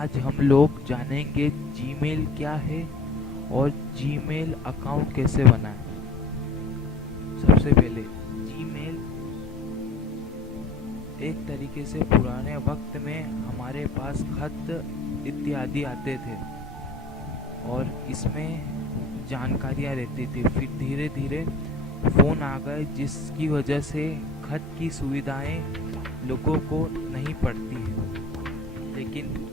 आज हम लोग जानेंगे जीमेल क्या है और जीमेल अकाउंट कैसे बनाएं। सबसे पहले जीमेल एक तरीके से पुराने वक्त में हमारे पास खत इत्यादि आते थे और इसमें जानकारियाँ रहती थी। फिर धीरे धीरे फ़ोन आ गए जिसकी वजह से खत की सुविधाएं लोगों को नहीं पड़ती हैं। लेकिन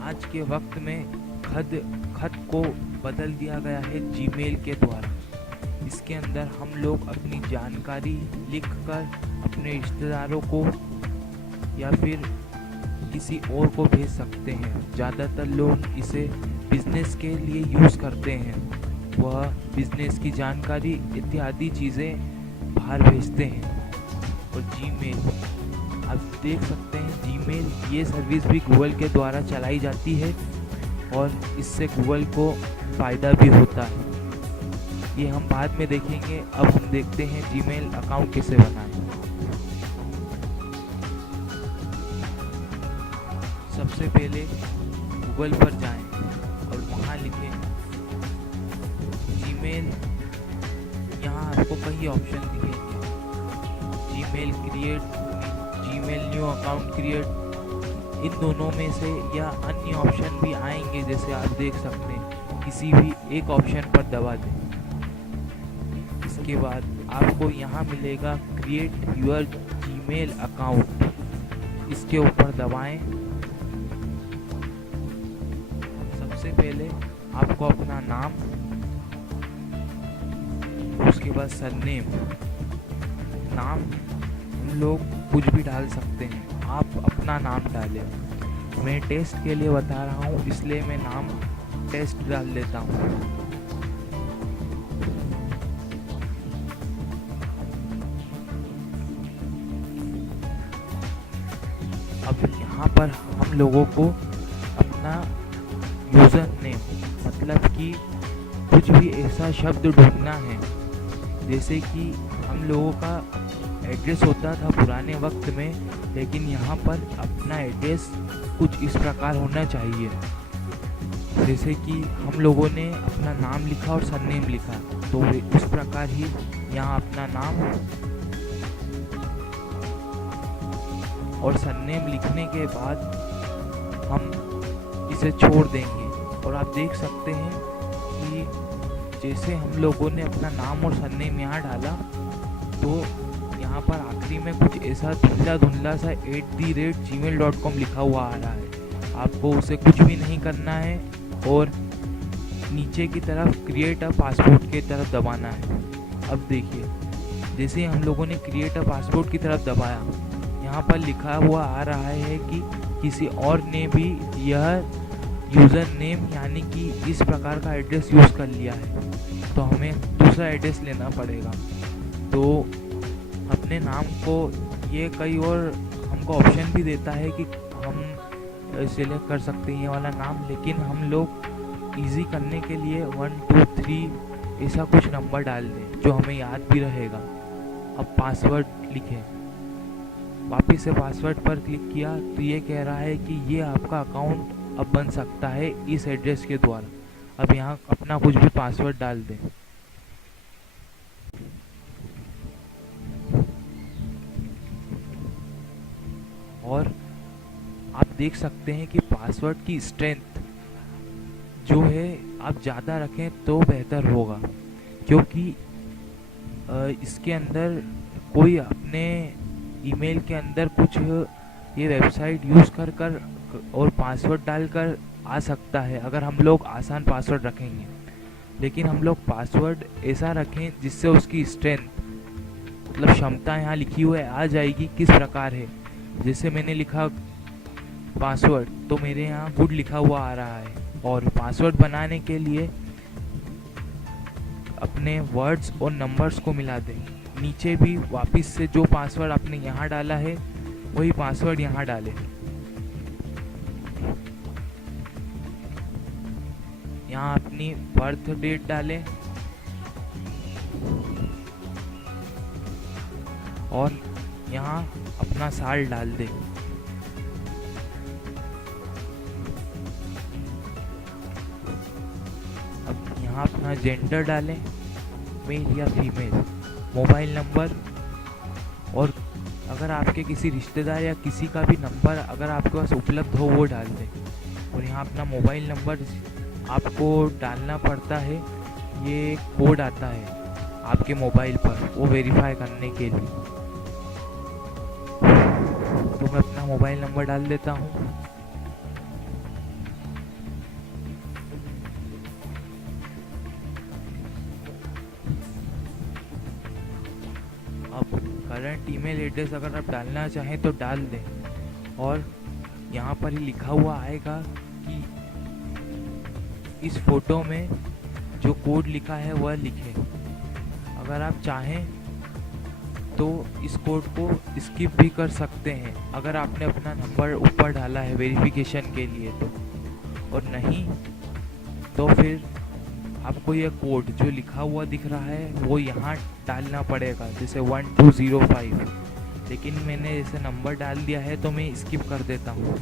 आज के वक्त में खत को बदल दिया गया है जीमेल के द्वारा। इसके अंदर हम लोग अपनी जानकारी लिखकर अपने रिश्तेदारों को या फिर किसी और को भेज सकते हैं। ज़्यादातर लोग इसे बिजनेस के लिए यूज़ करते हैं, वह बिजनेस की जानकारी इत्यादि चीज़ें बाहर भेजते हैं। और जीमेल आप देख सकते हैं, जीमेल ये सर्विस भी गूगल के द्वारा चलाई जाती है और इससे गूगल को फ़ायदा भी होता है। ये हम बाद में देखेंगे। अब हम देखते हैं जीमेल अकाउंट कैसे बनाएं। सबसे पहले गूगल पर जाएं और वहाँ लिखें जीमेल। यहाँ आपको कई ऑप्शन दिखेंगे, Gmail create, Gmail new account create. इन दोनों में से या अन्य ऑप्शन भी आएंगे, जैसे आप देख सकते हैं। किसी भी एक ऑप्शन पर दबा दें। इसके बाद आपको यहाँ मिलेगा क्रिएट योर जीमेल अकाउंट, इसके ऊपर दबाएं। सबसे पहले आपको अपना नाम, उसके बाद सरनेम। नाम हम लोग कुछ भी डाल सकते हैं, आप अपना नाम डालें। मैं टेस्ट के लिए बता रहा हूँ, इसलिए मैं नाम टेस्ट डाल देता हूँ। अब यहाँ पर हम लोगों को अपना यूज़र नेम, मतलब कि कुछ भी ऐसा शब्द ढूंढना है। जैसे कि हम लोगों का एड्रेस होता था पुराने वक्त में, लेकिन यहाँ पर अपना एड्रेस कुछ इस प्रकार होना चाहिए। जैसे कि हम लोगों ने अपना नाम लिखा और सरनेम लिखा, तो उस प्रकार ही यहाँ अपना नाम और सरनेम लिखने के बाद हम इसे छोड़ देंगे। और आप देख सकते हैं कि जैसे हम लोगों ने अपना नाम और सरनेम यहाँ डाला, तो यहाँ पर आखिरी में कुछ ऐसा धुंधला धुंधला सा @gmail.com लिखा हुआ आ रहा है। आपको उसे कुछ भी नहीं करना है और नीचे की तरफ क्रिएट अ पासपोर्ट की तरफ दबाना है। अब देखिए, जैसे हम लोगों ने क्रिएट अ पासपोर्ट की तरफ दबाया, यहाँ पर लिखा हुआ आ रहा है कि किसी और ने भी यह यूज़र नेम यानी कि इस प्रकार का एड्रेस यूज़ कर लिया है, तो हमें दूसरा एड्रेस लेना पड़ेगा। तो अपने नाम को ये कई और हमको ऑप्शन भी देता है कि हम सिलेक्ट कर सकते हैं ये वाला नाम, लेकिन हम लोग इजी करने के लिए 1 2 3 ऐसा कुछ नंबर डाल दें जो हमें याद भी रहेगा। अब पासवर्ड लिखें। वापस से पासवर्ड पर क्लिक किया तो ये कह रहा है कि ये आपका अकाउंट अब बन सकता है इस एड्रेस के द्वारा। अब यहाँ अपना कुछ भी पासवर्ड डाल दें। और आप देख सकते हैं कि पासवर्ड की स्ट्रेंथ जो है आप ज़्यादा रखें तो बेहतर होगा, क्योंकि इसके अंदर कोई अपने ईमेल के अंदर कुछ ये वेबसाइट यूज़ कर और पासवर्ड डालकर आ सकता है, अगर हम लोग आसान पासवर्ड रखेंगे। लेकिन हम लोग पासवर्ड ऐसा रखें जिससे उसकी स्ट्रेंथ, मतलब क्षमता यहाँ लिखी हुई आ जाएगी किस प्रकार है। जैसे मैंने लिखा पासवर्ड, तो मेरे यहाँ गुड लिखा हुआ आ रहा है। और पासवर्ड बनाने के लिए अपने वर्ड्स और नंबर्स को मिला दें। नीचे भी वापस से जो पासवर्ड आपने यहाँ डाला है वही पासवर्ड यहाँ डालें। यहाँ अपनी बर्थ डेट डालें और यहाँ अपना साल डाल दें। यहाँ अपना जेंडर डालें, मेल या फीमेल, मोबाइल नंबर, और अगर आपके किसी रिश्तेदार या किसी का भी नंबर अगर आपके पास उपलब्ध हो वो डाल दें। और यहाँ अपना मोबाइल नंबर आपको डालना पड़ता है, ये कोड आता है आपके मोबाइल पर वो वेरीफाई करने के लिए। तो मैं अपना मोबाइल नंबर डाल देता हूँ। अब करंट ईमेल एड्रेस अगर आप डालना चाहें तो डाल दें, और यहाँ पर ही लिखा हुआ आएगा कि इस फोटो में जो कोड लिखा है वह लिखें। अगर आप चाहें तो इस कोड को स्किप भी कर सकते हैं अगर आपने अपना नंबर ऊपर डाला है वेरिफिकेशन के लिए तो, और नहीं तो फिर आपको यह कोड जो लिखा हुआ दिख रहा है वो यहाँ डालना पड़ेगा, जैसे 1205। लेकिन मैंने जैसे नंबर डाल दिया है तो मैं स्किप कर देता हूँ।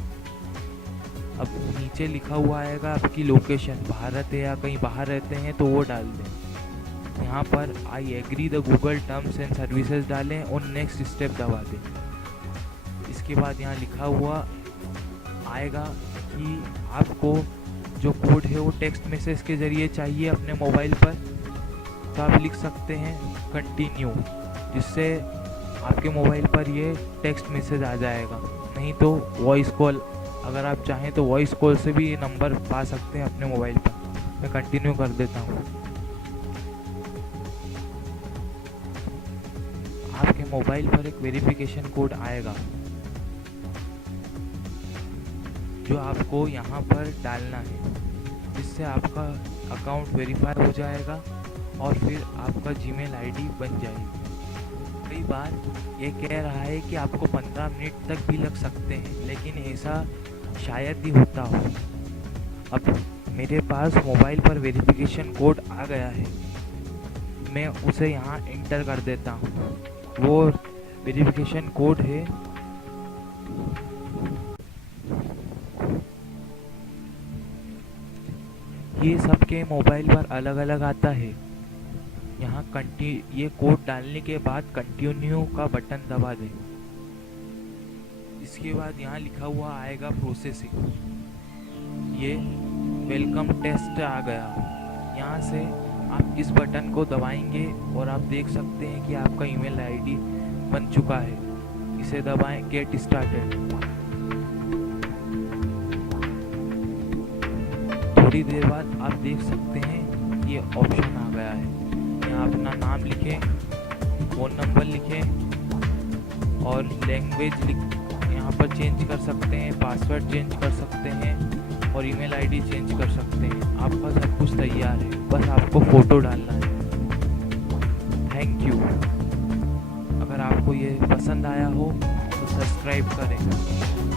अब नीचे लिखा हुआ आएगा आपकी लोकेशन, भारत है या कहीं बाहर रहते हैं तो वो डाल दें। यहाँ पर I agree the Google terms and services डालें और नेक्स्ट स्टेप दबा दें। इसके बाद यहाँ लिखा हुआ आएगा कि आपको जो कोड है वो टेक्स्ट मैसेज के ज़रिए चाहिए अपने मोबाइल पर, तो आप लिख सकते हैं कंटिन्यू, जिससे आपके मोबाइल पर ये टेक्स्ट मैसेज आ जाएगा। नहीं तो वॉइस कॉल, अगर आप चाहें तो वॉइस कॉल से भी ये नंबर पा सकते हैं अपने मोबाइल पर। मैं कंटिन्यू कर देता हूँ। आपके मोबाइल पर एक वेरिफिकेशन कोड आएगा जो आपको यहाँ पर डालना है, जिससे आपका अकाउंट वेरीफाई हो जाएगा और फिर आपका जीमेल आईडी बन जाएगी। कई बार ये कह रहा है कि आपको 15 मिनट तक भी लग सकते हैं, लेकिन ऐसा शायद ही होता हो। अब मेरे पास मोबाइल पर वेरिफिकेशन कोड आ गया है, मैं उसे यहाँ एंटर कर देता हूँ। वो वेरिफिकेशन कोड है ये सबके मोबाइल पर अलग अलग आता है। यहाँ ये कोड डालने के बाद कंटिन्यू का बटन दबा दें। इसके बाद यहाँ लिखा हुआ आएगा प्रोसेसिंग, ये वेलकम टेस्ट आ गया। यहाँ से आप इस बटन को दबाएंगे और आप देख सकते हैं कि आपका ईमेल आईडी बन चुका है। इसे दबाएं, गेट स्टार्टेड। थोड़ी देर बाद आप देख सकते हैं ये ऑप्शन आ गया है। यहाँ अपना नाम लिखें, फ़ोन नंबर लिखें और लैंग्वेज यहाँ पर चेंज कर सकते हैं, पासवर्ड चेंज कर सकते हैं और ईमेल आईडी चेंज कर सकते हैं। आपका सब कुछ तैयार है, बस आपको फ़ोटो डालना है। Thank you. अगर आपको ये पसंद आया हो तो सब्सक्राइब करें।